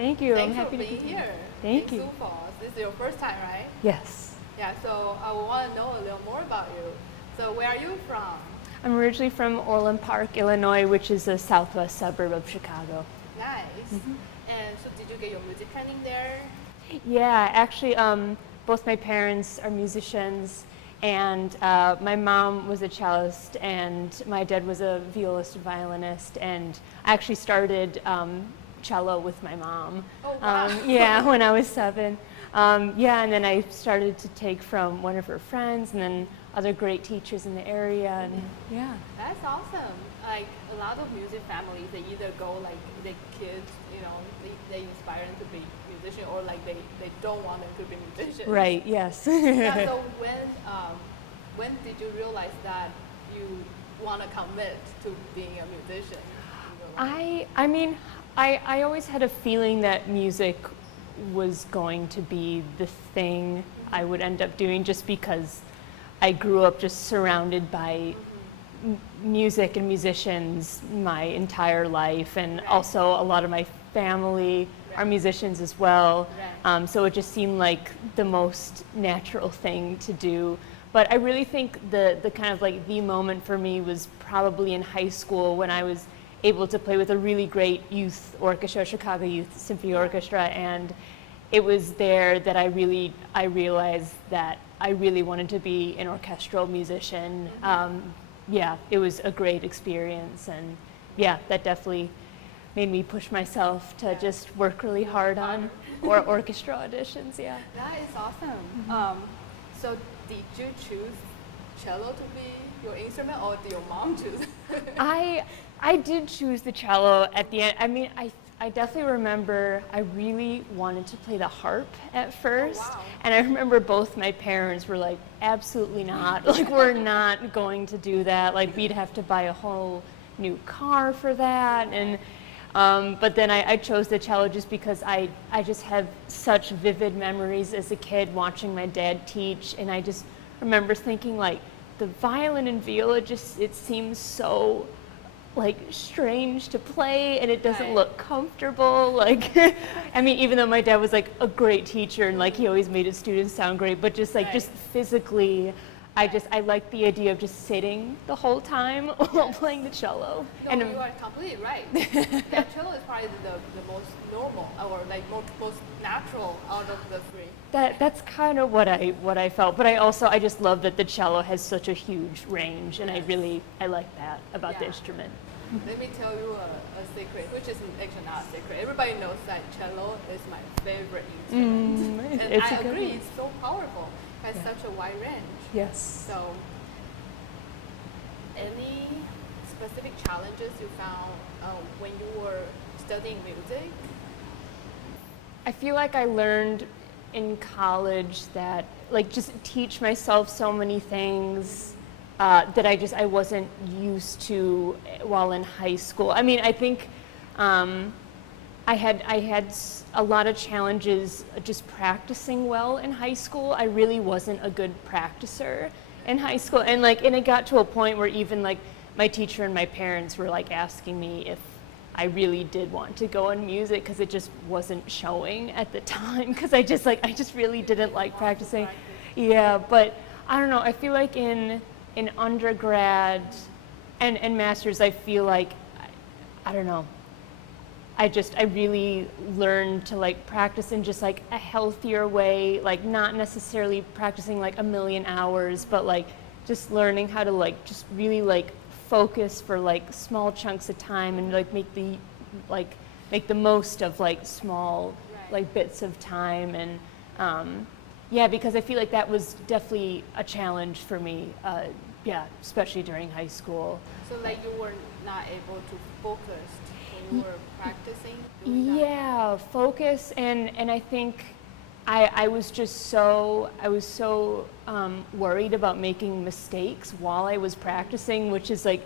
Thank you. Thanks I'm happy for to being be here. Thank in you. Sioux Falls. This is your first time, right? Yes. Yeah, so I want to know a little more about you. So where are you from? I'm originally from Orland Park, Illinois, which is a southwest suburb of Chicago. Nice. And so did you get your music training there? Yeah, actually, both my parents are musicians, and my mom was a cellist, and my dad was a violist and violinist, and I actually started cello with my mom. Oh, wow. Yeah, when I was 7. Yeah, and then I started to take from one of her friends, and then other great teachers in the area, and yeah. That's awesome. Like a lot of music families, they either go like the kids, you know, they inspire them to be musician, or like they don't want them to be musicians. Right. Yes. Yeah, so when did you realize that you want to commit to being a musician? I mean, I always had a feeling that music was going to be the thing I would end up doing, just because I grew up just surrounded by music and musicians my entire life, and also a lot of my family are musicians as well. So it just seemed like the most natural thing to do. But I really think the kind of like the moment for me was probably in high school, when I was able to play with a really great youth orchestra, Chicago Youth Symphony Orchestra, and it was there that I realized that I really wanted to be an orchestral musician. Yeah, it was a great experience, and yeah, that definitely made me push myself to just work really hard on orchestra auditions. Yeah. That is awesome. So did you choose cello to be your instrument, or did your mom choose? I did choose the cello at the end. I mean, I definitely remember I really wanted to play the harp at first. Oh, wow. And I remember both my parents were like, absolutely not. Like, we're not going to do that. Like, we'd have to buy a whole new car for that. And but then I chose the cello just because I just have such vivid memories as a kid watching my dad teach. And I just remember thinking, like, the violin and viola it seems so like strange to play, and it doesn't look comfortable. Like, I mean, even though my dad was like a great teacher, and like he always made his students sound great, but just like just physically, I like the idea of just sitting the whole time while playing the cello. No, and you are completely right. Yeah, cello is probably the most normal, or like most natural out of the three. That's kind of what I felt, but I just love that the cello has such a huge range, and I like that about the instrument. Let me tell you a secret, which is actually not a secret. Everybody knows that cello is my favorite instrument, and I agree, it's so powerful. It has such a wide range. Yes. So, any specific challenges you found when you were studying music? I feel like I learned in college that, like, just teach myself so many things that I wasn't used to while in high school. I mean, I think I had a lot of challenges just practicing well in high school. I really wasn't a good practicer in high school, and it got to a point where even like my teacher and my parents were like asking me if I really did want to go in music, because it just wasn't showing at the time, because I just really didn't like practicing. Yeah, but I don't know, I feel like in undergrad and masters, I feel like, I don't know, I really learned to like practice in just like a healthier way, like not necessarily practicing like a million hours, but like just learning how to like just really like focus for like small chunks of time, and like make the most of like small like bits of time. And yeah, because I feel like that was definitely a challenge for me, yeah, especially during high school. So like you were not able to focus when you were practicing? Yeah, focus, and I think I was so worried about making mistakes while I was practicing, which is like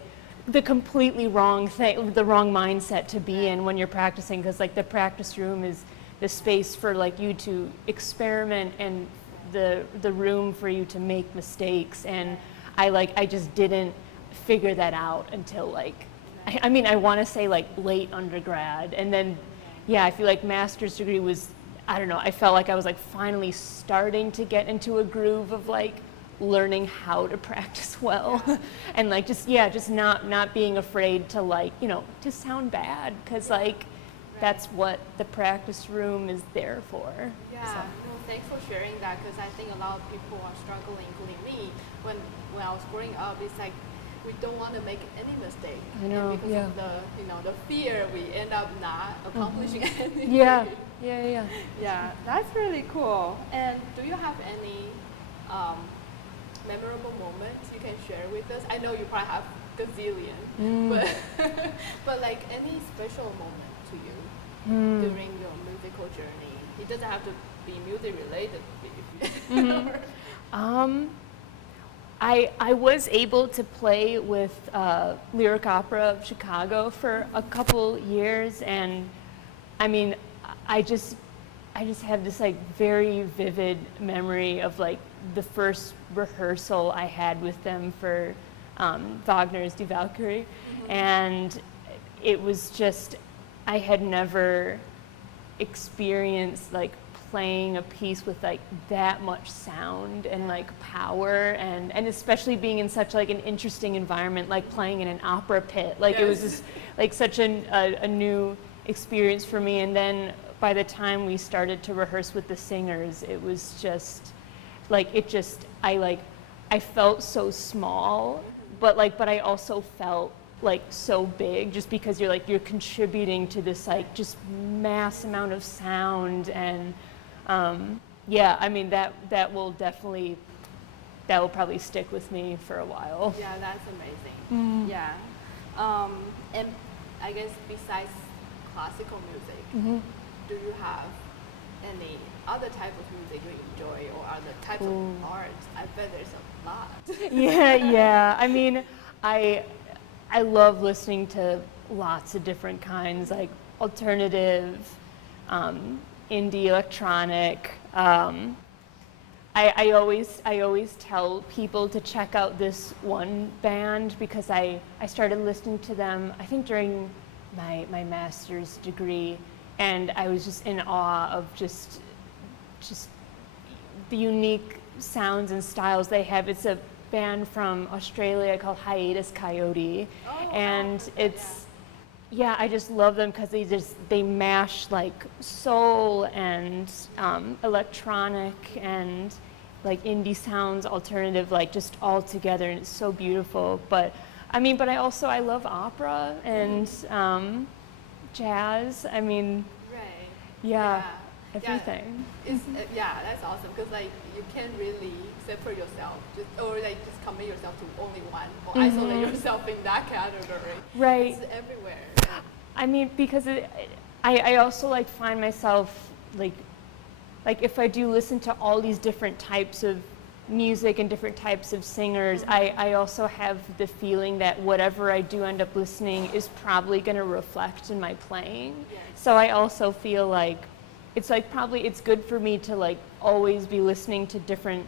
the completely wrong thing, the wrong mindset to be in when you're practicing, because like the practice room is the space for like you to experiment, and the room for you to make mistakes. And I just didn't figure that out until like, I mean, I want to say like late undergrad, and then yeah, I feel like master's degree was, I don't know, I felt like I was like finally starting to get into a groove of like learning how to practice well. And like just not being afraid to like, you know, to sound bad, because like that's what the practice room is there for. Yeah, So. no, thanks for sharing that, because I think a lot of people are struggling, including me. When I was growing up, it's like we don't want to make any mistake. I know, and because of the, you know, the fear, we end up not accomplishing anything. Yeah. Yeah, that's really cool. And do you have any memorable moments you can share with us? I know you probably have gazillion, but like any special moment to you during your musical journey? It doesn't have to be music related. I was able to play with Lyric Opera of Chicago for a couple years, and I mean, I just have this like very vivid memory of like the first rehearsal I had with them for Wagner's Die Walküre, and it was just, I had never experienced like playing a piece with like that much sound and like power, and especially being in such like an interesting environment, like playing in an opera pit. Like it was just like such a new experience for me. And then by the time we started to rehearse with the singers, it was just like, I felt so small, but I also felt like so big, just because you're contributing to this like just mass amount of sound. And yeah, I mean that will probably stick with me for a while. Yeah, that's amazing. Yeah, and I guess besides classical music, do you have any other type of music you enjoy, or other types of art? I bet there's a lot. Yeah. I mean, I love listening to lots of different kinds, like alternative, indie, electronic. I always tell people to check out this one band, because I started listening to them, I think during my master's degree, and I was just in awe of just the unique sounds and styles they have. It's a band from Australia called Hiatus Coyote, and it's, yeah, I just love them because they mash like soul and electronic and like indie sounds, alternative, like just all together, and it's so beautiful. But I love opera and jazz. I mean, everything. Yeah, that's awesome, because like you can't really separate yourself, just commit yourself to only one, or isolate yourself in that category. Right. It's everywhere. I mean, because I also like find myself like if I do listen to all these different types of music and different types of singers, I also have the feeling that whatever I do end up listening is probably going to reflect in my playing. Yes. So I also feel like it's good for me to like always be listening to different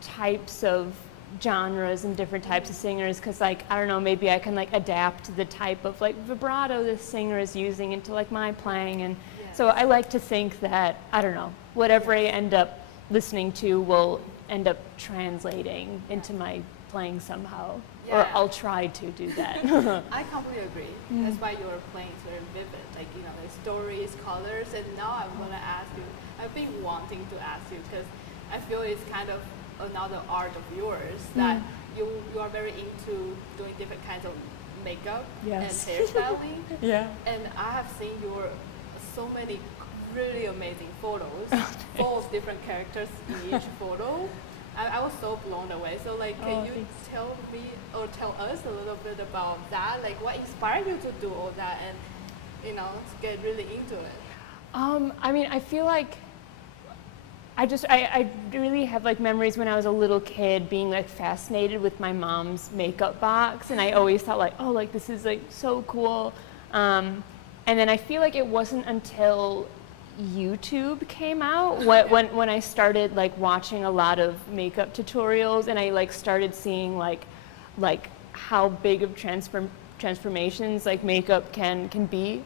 types of genres and different types of singers, because like, I don't know, maybe I can like adapt the type of like vibrato this singer is using into like my playing. And so I like to think that, I don't know, whatever I end up listening to will end up translating into my playing somehow. Or I'll try to do that. I completely agree. That's why your playing is very vivid. Like, you know, the stories, colors, and now I'm gonna ask you, I've been wanting to ask you, because I feel it's kind of another art of yours, that you are very into doing different kinds of makeup and hairstyling. And I have seen your so many really amazing photos, full of different characters in each photo. I was so blown away. So like, can you tell me or tell us a little bit about that? Like, what inspired you to do all that, and you know, to get really into it? I mean, I feel like I really have like memories when I was a little kid being like fascinated with my mom's makeup box, and I always thought like, oh, like this is like so cool. And then I feel like it wasn't until YouTube came out when I started like watching a lot of makeup tutorials, and I like started seeing like how big of transformations like makeup can be.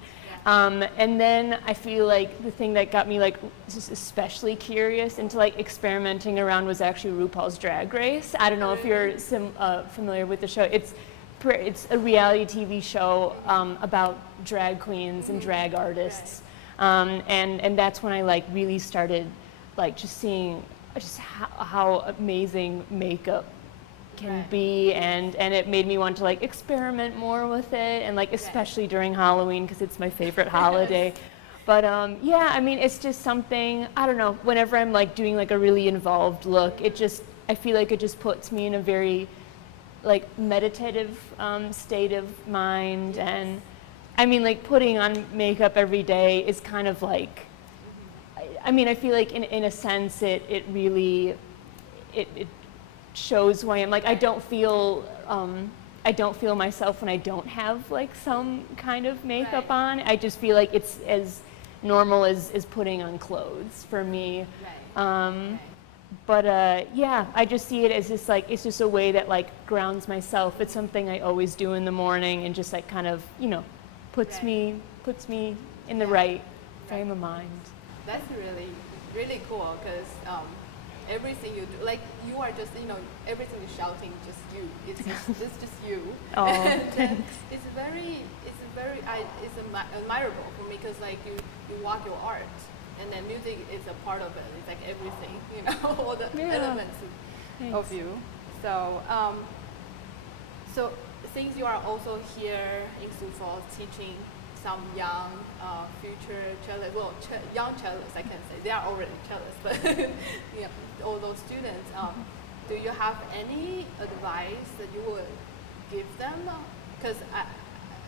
And then I feel like the thing that got me like just especially curious into like experimenting around was actually RuPaul's Drag Race. I don't know if you're familiar with the show. It's a reality TV show about drag queens and drag artists, and that's when I like really started like just seeing just how amazing makeup can be, and it made me want to like experiment more with it, and like especially during Halloween because it's my favorite holiday. But yeah, I mean it's just something, I don't know, whenever I'm like doing like a really involved look, I feel like it just puts me in a very like meditative state of mind. And I mean like putting on makeup every day is kind of like, I mean I feel like in a sense it really shows who I am. Like I don't feel myself when I don't have like some kind of makeup on. I just feel like it's as normal as putting on clothes for me. But yeah, I just see it as just like, it's just a way that like grounds myself. It's something I always do in the morning and just like kind of, you know, puts me in the right frame of mind. That's really, really cool because everything you do, like you are just, you know, everything you're shouting, just you. It's just you. Oh, and it's admirable for me because like you walk your art, and then music is a part of it. It's like everything, you know, all the elements of you. So, so since you are also here in Sioux Falls teaching some young future cellists, well, young cellists, I can say they are already cellists, but you know, all those students. Do you have any advice that you would give them? Because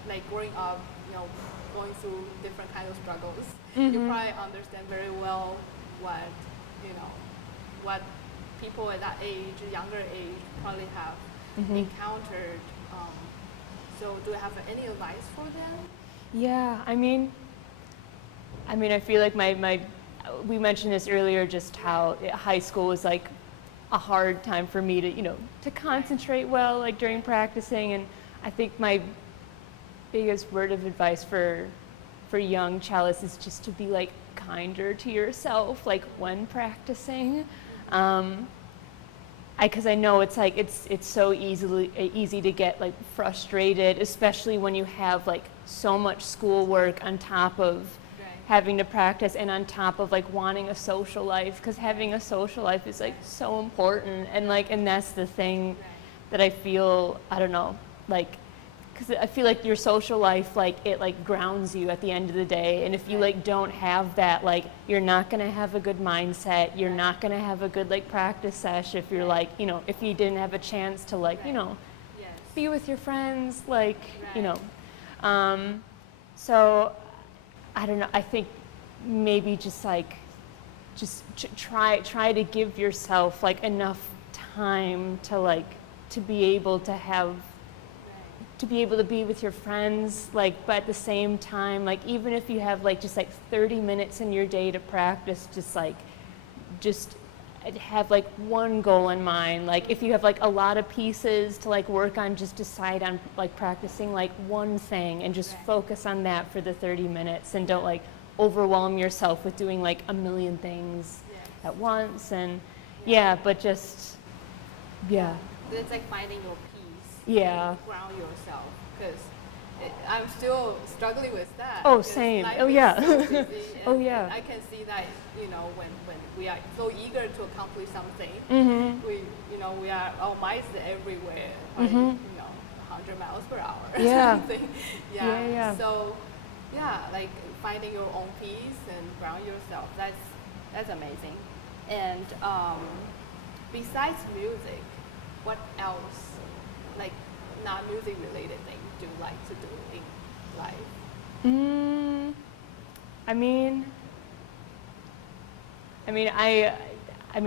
like growing up, you know, going through different kind of struggles, you probably understand very well what people at that age, younger age, probably have encountered. So do you have any advice for them? Yeah, I mean, I feel like we mentioned this earlier, just how high school was like a hard time for me to, you know, to concentrate well, like during practicing. And I think my biggest word of advice for young cellists is just to be like kinder to yourself, like when practicing. Because I know it's like it's so easy to get like frustrated, especially when you have like so much schoolwork on top of having to practice and on top of like wanting a social life, because having a social life is like so important. And that's the thing that I feel, I don't know, like, because I feel like your social life, like it like grounds you at the end of the day. And if you like don't have that, like you're not gonna have a good mindset. You're not gonna have a good like practice sesh if you're like, you know, if you didn't have a chance to like, you know, be with your friends, like, you know. So I don't know. I think maybe just like, try to give yourself like enough time to like to be able to be with your friends, like, but at the same time, like, even if you have like just like 30 minutes in your day to practice, just have like one goal in mind. Like if you have like a lot of pieces to like work on, just decide on like practicing like one thing and just focus on that for the 30 minutes, and don't like overwhelm yourself with doing like a million things at once. And but just It's like finding your peace. Ground yourself, because I'm still struggling with that. Oh, same. So And I can see that, you know, when we are so eager to accomplish something, we are, our minds are everywhere, like, you know, 100 miles per hour or something. So, like finding your own peace and ground yourself, that's amazing. And besides music, what else, like not music related thing, do you like to do in life?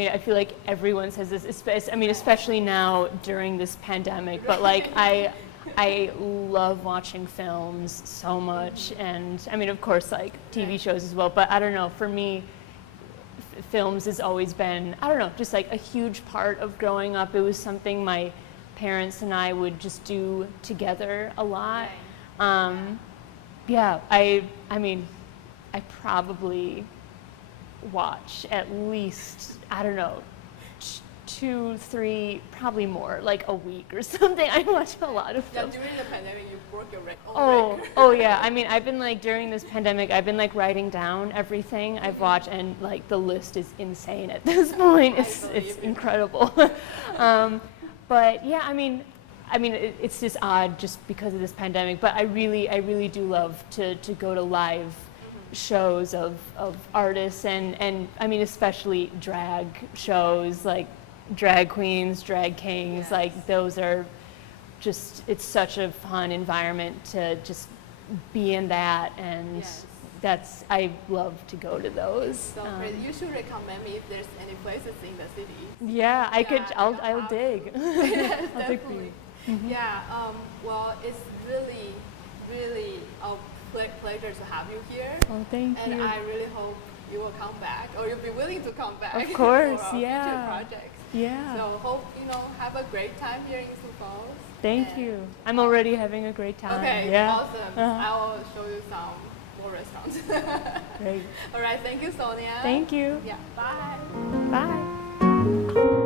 I feel like everyone says this, especially now during this pandemic, but like I love watching films so much, and I mean, of course, like TV shows as well, but I don't know, for me, films has always been, I don't know, just like a huge part of growing up. It was something my parents and I would just do together a lot. Yeah, I mean, I probably watch at least, I don't know, 2, 3, probably more, like a week or something. I watch a lot of Yeah, them. during the pandemic, you broke your own Oh, record. oh yeah. I mean, I've been like during this pandemic, I've been like writing down everything I've watched, and like the list is insane at this point. It's believe it's it. incredible. But yeah, it's just odd just because of this pandemic. But I really do love to go to live shows of artists, and I mean especially drag shows, like drag queens, drag kings. Yes. Like those are just, it's such a fun environment to just be in that, and Yes. I love to go to those. So great. You should recommend me if there's any places in the city. Yeah, I'll I'll dig. Yes, I'll dig for you. definitely. Yeah. Well, it's really a pleasure to have you here. Oh, thank And you. I really hope you will come back, or you'll be willing to come back. Of course, for our yeah. future projects. Yeah. So hope have a great time here in Sioux Falls. Thank And- you. I'm already having a great time. Okay. Yeah. Awesome. Uh-huh. I will show you some more restaurants. Great. All right. Thank you, Sonia. Thank you. Yeah. Bye. Bye.